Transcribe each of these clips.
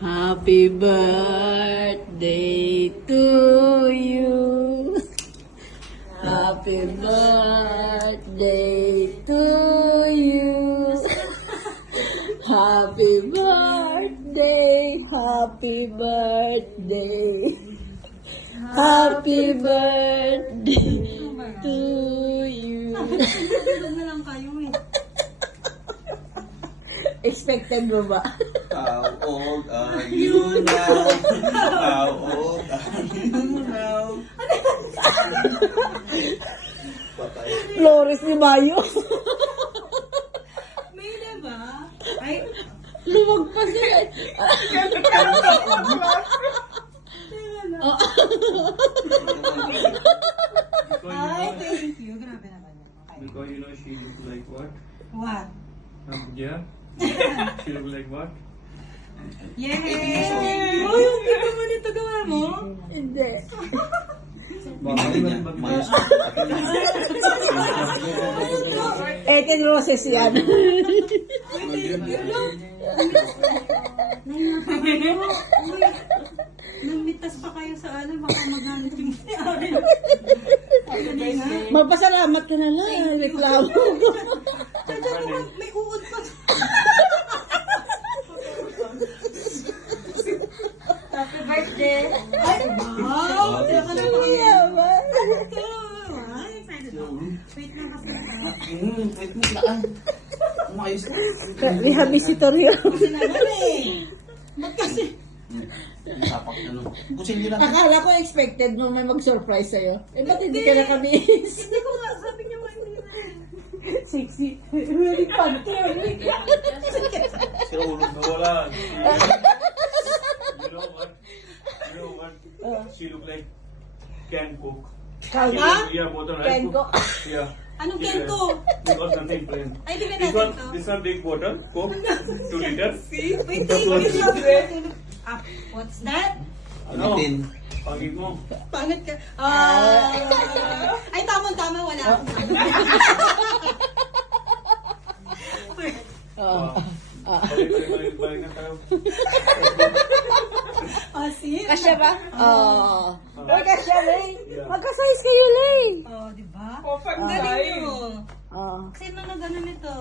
Happy birthday to you. Happy birthday to you. Happy birthday, happy birthday. Happy birthday to you. Tulog na lang kayo eh. Expected mo ba? How old are you now? How old are you now? Patay. Flores ni Mayo. May diba? Ay, Lumag pa siya. ay, thank you. Grabe naman yan. Okay. Because you know she looks like what? What? Yeah. She looks like what? Yay! Oh, yung ganda mo nito gawa mo? Hindi. Bakit niya? Mayos. Eten Roses yan. Nagmitas pa kayo sa ano, baka maghanap yung may-ari. Magpasalamat ka na lang. Reklamo ko. Tata mo, may uod pa. Happy birthday! Ay, wow! Teka na po yan. Ay, excited ako. Wait lang kasi. Wait mo, laan. Umayos ka. We have visitor here. Kasi naman eh. Ba't kasi? Sapak ano. Kusilyo natin. Akala ko expected mo may mag-surprise sa'yo. Eh, ba't hindi ka nakabihis? Hindi ko nga, sabi niya mo hindi na. Sexy. Really fun. Sira ulo. Wala. You know what? You know what? She look like can cook. Kalma? Yeah, both are Can right. cook. Yeah. Anong kento? Because something plain. Ay, di ba This natin one, to? this one big bottle, Coke, 2 liters. Wait, thank you. Ah, what's that? Ano? Bitin. Pangit mo. Pangit ka. Ay, tama-tama, wala akong Balik na tayo. asin. Kasya ba? Oo. Uy, kasya, Lay. Magka-size kayo, Lay. Oh, di ba? Galing nyo. Oo. Sino na gano'n nito?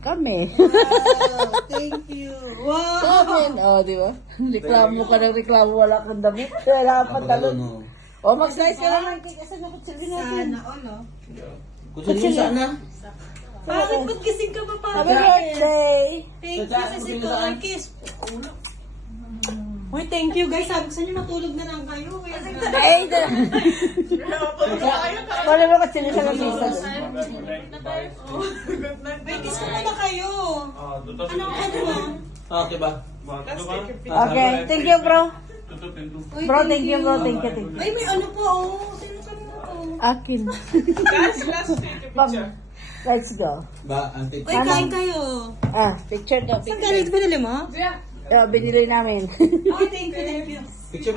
Kami. Wow, thank you. Wow. Kami. Oo, di ba? Reklamo ka ng reklamo, wala kang damit. Wala pa talon. no. O, mag-size ka lang ng cake. Asan na kutsilin natin? Sana all, oh. Kusilyo sana. Bakit ba't gising ka pa pa? Happy birthday! Thank you, Sisi Kiss. Uy, thank you guys. Sabi ko sa inyo, matulog na lang kayo. Ay, ito. Wala mo kutsilin sa nasisa. Wait, kiss ko muna kayo. Tutot. Ano mo? Okay ba? Okay, thank you, bro. Tutot pintu. Uy, Bro, thank you, bro. Thank you, thank you. Ay, may ano po, oh. Sino kanina po? Akin. Pam, let's go. Ba, ante. Uy, kain kayo. Ah, picture daw, Saan picture. galing? Binili mo? Binili namin. Oh, thank you, thank you. Picture